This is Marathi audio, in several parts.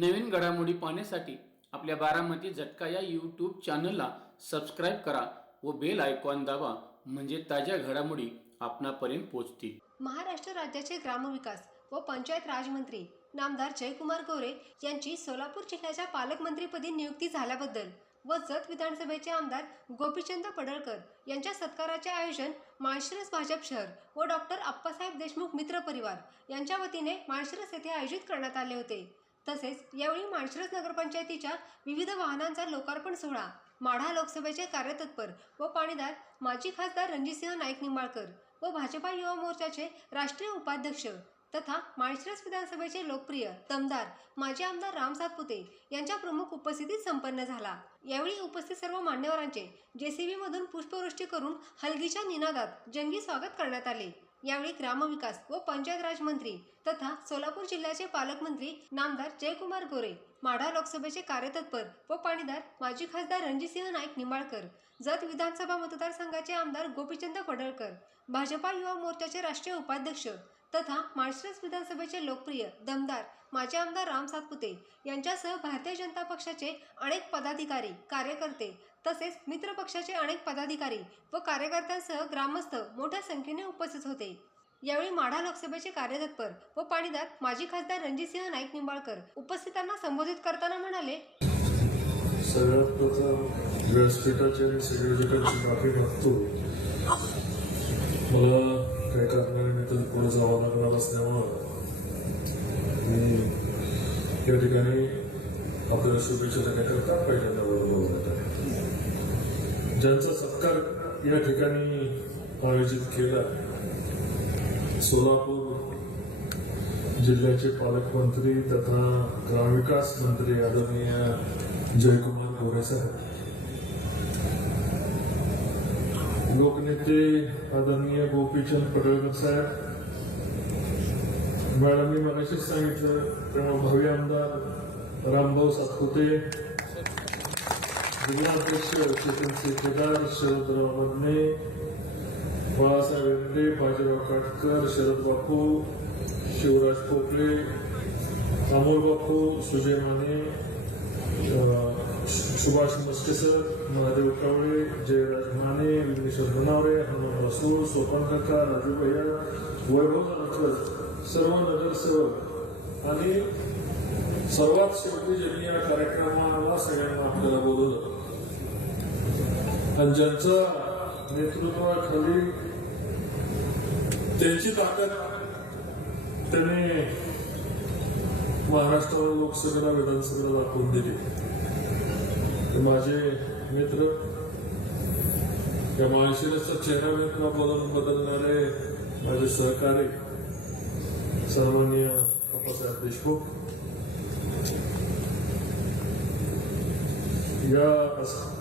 नवीन घडामोडी पाहण्यासाठी आपल्या बारामती झटका या यूट्यूब चॅनलला सबस्क्राईब करा व बेल आयकॉन दाबा म्हणजे ताज्या घडामोडी आपणापर्यंत पोहोचतील. महाराष्ट्र राज्याचे ग्रामविकास व पंचायत राजमंत्री नामदार जयकुमार गोरे यांची सोलापूर जिल्ह्याच्या पालकमंत्रीपदी नियुक्ती झाल्याबद्दल व जत विधानसभेचे आमदार गोपीचंद पडळकर यांच्या सत्काराचे आयोजन माळशिरस भाजप शहर व डॉक्टर आप्पासाहेब देशमुख मित्र परिवार यांच्या वतीने माळशिरस येथे आयोजित करण्यात आले होते. तसेच यावेळी माळशिरस नगरपंचायतीच्या विविध वाहनांचा लोकार्पण सोहळा माढा लोकसभेचे कार्यतत्पर व पाणीदार माजी खासदार रणजितसिंह नाईक निंबाळकर व भाजपा युवा मोर्चाचे राष्ट्रीय उपाध्यक्ष तथा माळशिरस विधानसभेचे लोकप्रिय दमदार माजी आमदार राम सातपुते यांच्या प्रमुख उपस्थितीत संपन्न झाला. यावेळी उपस्थित सर्व मान्यवरांचे जेसीबी मधून पुष्पवृष्टी करून हलगीच्या निनादात जंगी स्वागत करण्यात आले. यावेळी ग्रामविकास व पंचायत राज मंत्री तथा सोलापूर जिल्ह्याचे पालकमंत्री नामदार जयकुमार गोरे माढा लोकसभेचे कार्यतत्पर व पाणीदार माजी खासदार रणजितसिंह नाईक निंबाळकर जत विधानसभा मतदारसंघाचे आमदार गोपीचंद पडळकर भाजपा युवा मोर्चाचे राष्ट्रीय उपाध्यक्ष तथा माळशिरस विधानसभेचे लोकप्रिय दमदार माजी आमदार राम सातपुते यांच्यासह भारतीय जनता पक्षाचे अनेक पदाधिकारी कार्यकर्ते तसेच मित्रपक्षाचे अनेक पदाधिकारी व कार्यकर्त्यांसह ग्रामस्थ मोठ्या संख्येने उपस्थित होते. यावेळी माढा लोकसभेचे कार्यतत्पर व पाणीदार माजी खासदार रणजितसिंह नाईक निंबाळकर उपस्थितांना संबोधित करताना म्हणाले सगळ्यात प्रथम व्यासपीठाचे आणि संयोजकांची माफी मागतो मला काही कारणानिमित्त पुढे जावं लागणार असल्यामुळं मी या ठिकाणी आपल्याला शुभेच्छा देण्याकरता पहिल्यांदा बरोबर बोलत आहे ज्यांचा सत्कार या ठिकाणी आयोजित केला सोलापूर जिल्ह्याचे पालकमंत्री तथा ग्रामविकास मंत्री आदरणीय जयकुमार गोरे साहेब. लोकनेते आदरणीय गोपीचंद पडळकर साहेब. मॅडमनी मगाशीच सांगितलं तेव्हा भावी आमदार रामभाऊ सातपुते जिल्हाध्यक्ष चेतन सेकेदार शरदराव मदने बाळासाहेब रेड्डे बाजीराव काटकर शरद बापू शिवराज पोपळे अमोल बापू सुजय माने सुभाष मस्केसर महादेव कावळे जयराज माने विघ्नेश्वर बनावरे हनुमान रसूळ सोपन काका राजू भैया वैभव जानकर सर्व नगरसेवक आणि सर्वात शेवटी ज्यांनी या कार्यक्रमाला सगळ्यांना आपल्याला बोलवलं आणि ज्यांच्या नेतृत्वाखाली त्यांची ताकद त्यांनी महाराष्ट्राला लोकसभेला विधानसभेला दाखवून दिली. माझे मित्र या माळशिरसचा चेहरा मित्र बदलून बदलणारे माझे सहकारी सन्माननीय बाबासाहेब देशमुख. या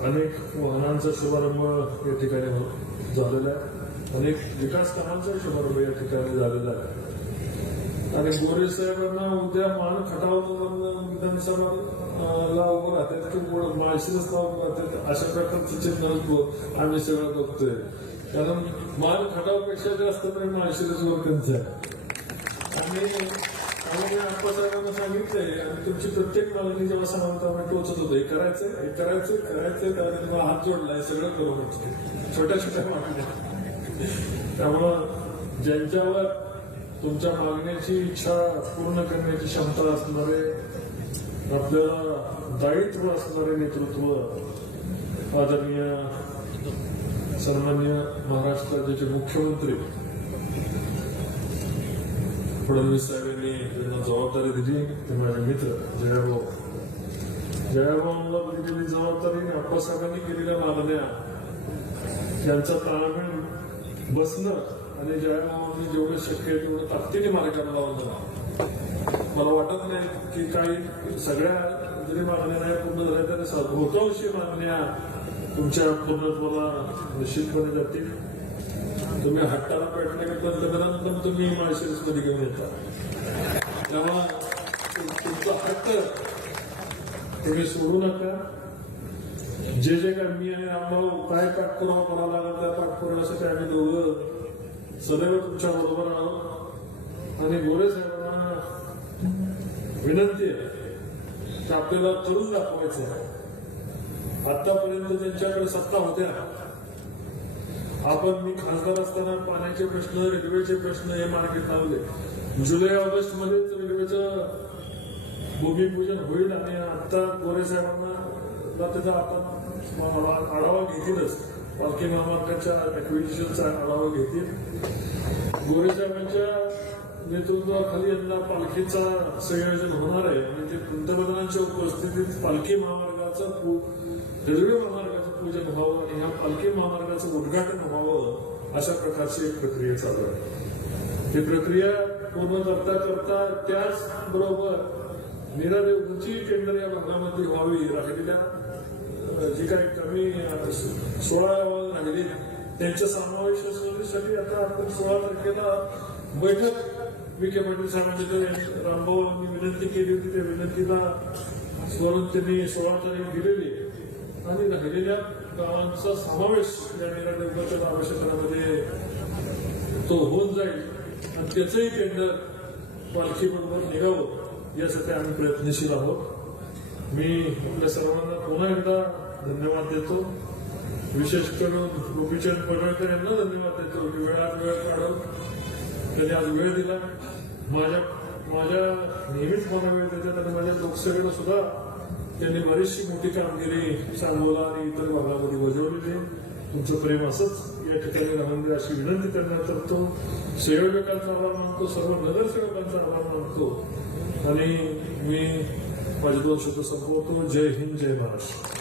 अनेक वाहनांचा शुभारंभ या ठिकाणी झालेला आहे. अनेक विकास कामांचा शुभारंभ या ठिकाणी झालेला आहे. आणि गोरे साहेबांना उद्या मान खटावून विधानसभाला उभं राहतात की माळशिरसला उभं राहतात अशा प्रकारचं चिन्ह आम्ही सगळं बघतोय. कारण मान खटावपेक्षा जास्त नाही माळशिरस लोकांचं आहे. आणि आम्ही अप्पासाहेबांना सांगितलंय आणि तुमची प्रत्येक मागणी जेव्हा सांगतो आम्ही टोचत होतो हे करायचं हे करायचं करायचंय कारण तुम्हाला हात जोडलाय सगळं करू म्हणजे छोट्या छोट्या मागण्या. त्यामुळं ज्यांच्यावर तुमच्या मागण्याची इच्छा पूर्ण करण्याची क्षमता असणारे आपल्याला दायित्व असणारे नेतृत्व आदरणीय सन्मान्य महाराष्ट्र राज्याचे मुख्यमंत्री फडणवीस साहेबांनी जबाबदारी दिली ते माझे मित्र जयाभाऊ. जयाभाऊला दिलेली जबाबदारी आप्पासाहेबांनी केलेल्या मागण्या यांचा ताळमेळ बसणं आणि जयाभाऊंनी जेवढं शक्य आहे तेवढं ताकदीने मार्गाला लावलं मला वाटत नाही की काही सगळ्या जरी मागण्या नाही पूर्ण झाल्या तरी बहुतांशी मागण्या तुमच्या पूर्णत्वाला निश्चितपणे जातील. तुम्ही हट्टाला पेटणे पंतप्रधान तुम्ही माळशिरसमध्ये घेऊन येता. तेव्हा तुमचा हक्क तुम्ही सोडू नका. जे जे काय मी आणि रामभाऊ काय पाठपुरावा करावा लागला त्या पाठपुराव्यासाठी आम्ही दोघं सदैव तुमच्या बरोबर आहोत. आणि गोरे साहेबांना विनंती आहे ते आपल्याला करून दाखवायचं आहे. आतापर्यंत त्यांच्याकडे सत्ता होत्या आपण मी खासदार असताना पाण्याचे प्रश्न रेल्वेचे प्रश्न हे मार्केट लावले. जुलै ऑगस्ट मध्येच रेल्वेचं भूमिपूजन होईल आणि आता गोरे साहेबांना त्याचा आता आढावा घेतीलच. पालखी महामार्गाच्या ऍक्विजिशनचा आढावा घेतील. गोरे साहेबांच्या नेतृत्वाखाली यंदा पालखीचा संयोजन होणार आहे. आणि ते पंतप्रधानांच्या उपस्थितीत पालखी महामार्गाचं रेल्वे महामार्गाचं पूजन व्हावं आणि ह्या पालखी महामार्गाचं उद्घाटन व्हावं अशा प्रकारची एक प्रक्रिया चालू आहे. ही प्रक्रिया पूर्ण करता करता त्याच बरोबर मीरा केंद्र या भागामध्ये व्हावी राहिलेल्या जी काही कमी सोळा गावं राहिली त्यांच्या समावेशासाठी आता आपण सोळा तारखेला बैठक विखे पाटील साहेबांच्या ते रामभाऊंनी विनंती केली होती. त्या विनंतीला स्वरून त्यांनी सोळा तारीख दिलेली आणि राहिलेल्या गावांचा समावेश या मीरा देवच्या आवश्यकतामध्ये तो होऊन जाईल. आणि त्याचंही टेंडर पालखी बरोबर निघावं यासाठी आम्ही प्रयत्नशील आहोत. मी आपल्या सर्वांना पुन्हा एकदा धन्यवाद देतो. विशेष करून गोपीचंद पडळकर यांना धन्यवाद देतो की वेळात वेळ काढून त्यांनी आज वेळ दिला. माझ्या माझ्या नेहमीच मला वेळ देतात आणि माझ्या लोकसभेला सुद्धा त्यांनी बरीचशी मोठी कामगिरी सांगोला आणि इतर भागामध्ये बजावलेली आहे. तुमचं प्रेम असंच या ठिकाणी राहून दे अशी विनंती त्यांना तो सेवकांचा आभार मानतो सर्व नगरसेवकांचा आभार मानतो. आणि मी माझे दोन शब्द संपवतो. जय हिंद जय महाराष्ट्र.